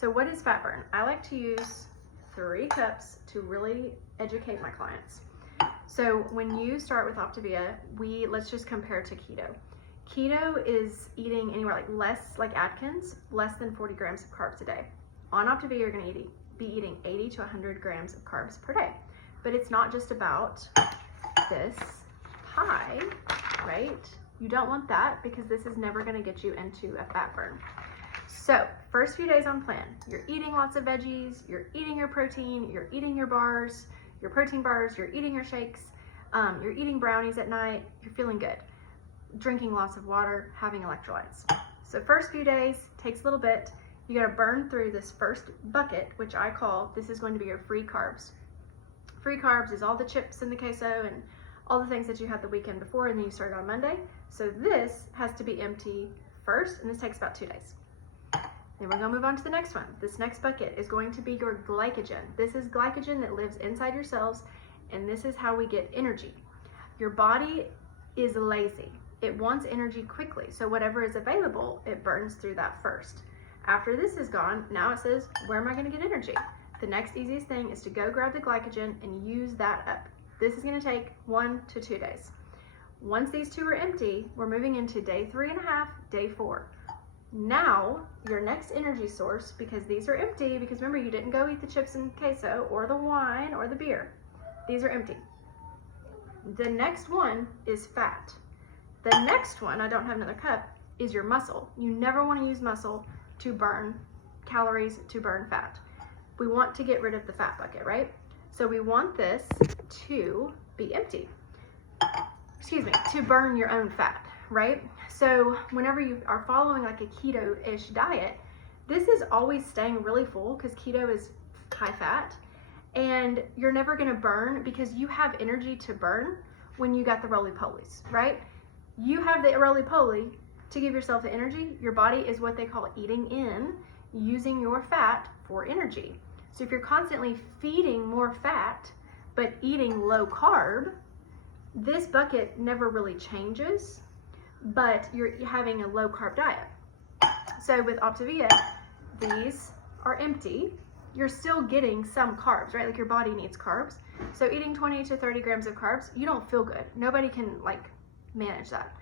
So what is fat burn? I like to use 3 cups to really educate my clients. So when you start with OPTAVIA, let's just compare to keto. Keto is eating anywhere like Atkins, less than 40 grams of carbs a day. On OPTAVIA, you're going to be eating 80 to 100 grams of carbs per day. But it's not just about this pie, right? You don't want that because this is never going to get you into a fat burn. So first few days on plan, you're eating lots of veggies, you're eating your protein, you're eating your bars, your protein bars, you're eating your shakes, you're eating brownies at night, you're feeling good. Drinking lots of water, having electrolytes. So first few days, takes a little bit. You gotta burn through this first bucket, which I call, this is going to be your free carbs. Free carbs is all the chips and the queso and all the things that you had the weekend before and then you started on Monday. So this has to be empty first, and this takes about 2 days. Then we're gonna move on to the next one. This next bucket is going to be your glycogen. This is glycogen that lives inside your cells, and this is how we get energy. Your body is lazy. It wants energy quickly, so whatever is available, it burns through that first. After this is gone, now it says, where am I gonna get energy? The next easiest thing is to go grab the glycogen and use that up. This is gonna take 1 to 2 days. Once these 2 are empty, we're moving into day 3.5, day 4. Now, your next energy source, because these are empty, because remember you didn't go eat the chips and queso or the wine or the beer. These are empty. The next one is fat. The next one, I don't have another cup, is your muscle. You never want to use muscle to burn calories, to burn fat. We want to get rid of the fat bucket, right? So we want this to be empty. Excuse me, to burn your own fat, right? So whenever you are following like a keto-ish diet, this is always staying really full because keto is high fat, and you're never gonna burn because you have energy to burn when you got the roly-polies, right? You have the roly-poly to give yourself the energy. Your body is what they call eating in, using your fat for energy. So if you're constantly feeding more fat, but eating low carb, this bucket never really changes, but you're having a low carb diet. So with OPTAVIA, these are empty. You're still getting some carbs, right? Like your body needs carbs. So eating 20 to 30 grams of carbs, you don't feel good. Nobody can like manage that.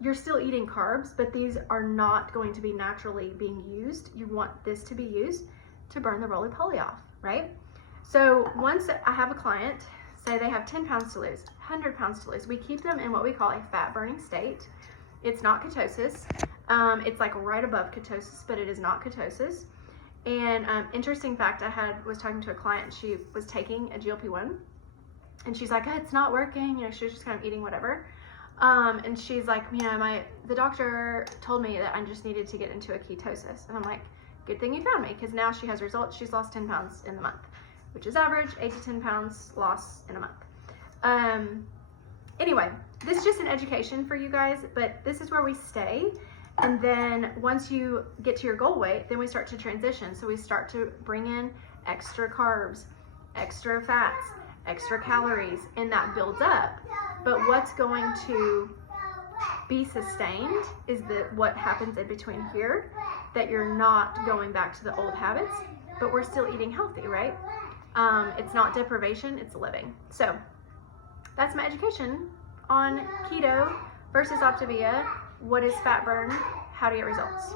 You're still eating carbs, but these are not going to be naturally being used. You want this to be used to burn the roly-poly off, right? So once I have a client, say they have 10 pounds to lose, 100 pounds to lose, we keep them in what we call a fat burning state. It's not ketosis. It's like right above ketosis, but it is not ketosis. And interesting fact, was talking to a client, she was taking a GLP-1 and she's like, oh, it's not working. You know, she was just kind of eating whatever. And she's like, you know, the doctor told me that I just needed to get into a ketosis. And I'm like, good thing you found me, because now she has results. She's lost 10 pounds in the month, which is average, 8 to 10 pounds loss in a month. Anyway, this is just an education for you guys, but this is where we stay. And then once you get to your goal weight, then we start to transition. So we start to bring in extra carbs, extra fats, extra calories, and that builds up. But what's going to be sustained is what happens in between here, that you're not going back to the old habits, but we're still eating healthy, right? It's not deprivation, it's living. So that's my education on keto versus OPTAVIA. What is fat burn? How to get results?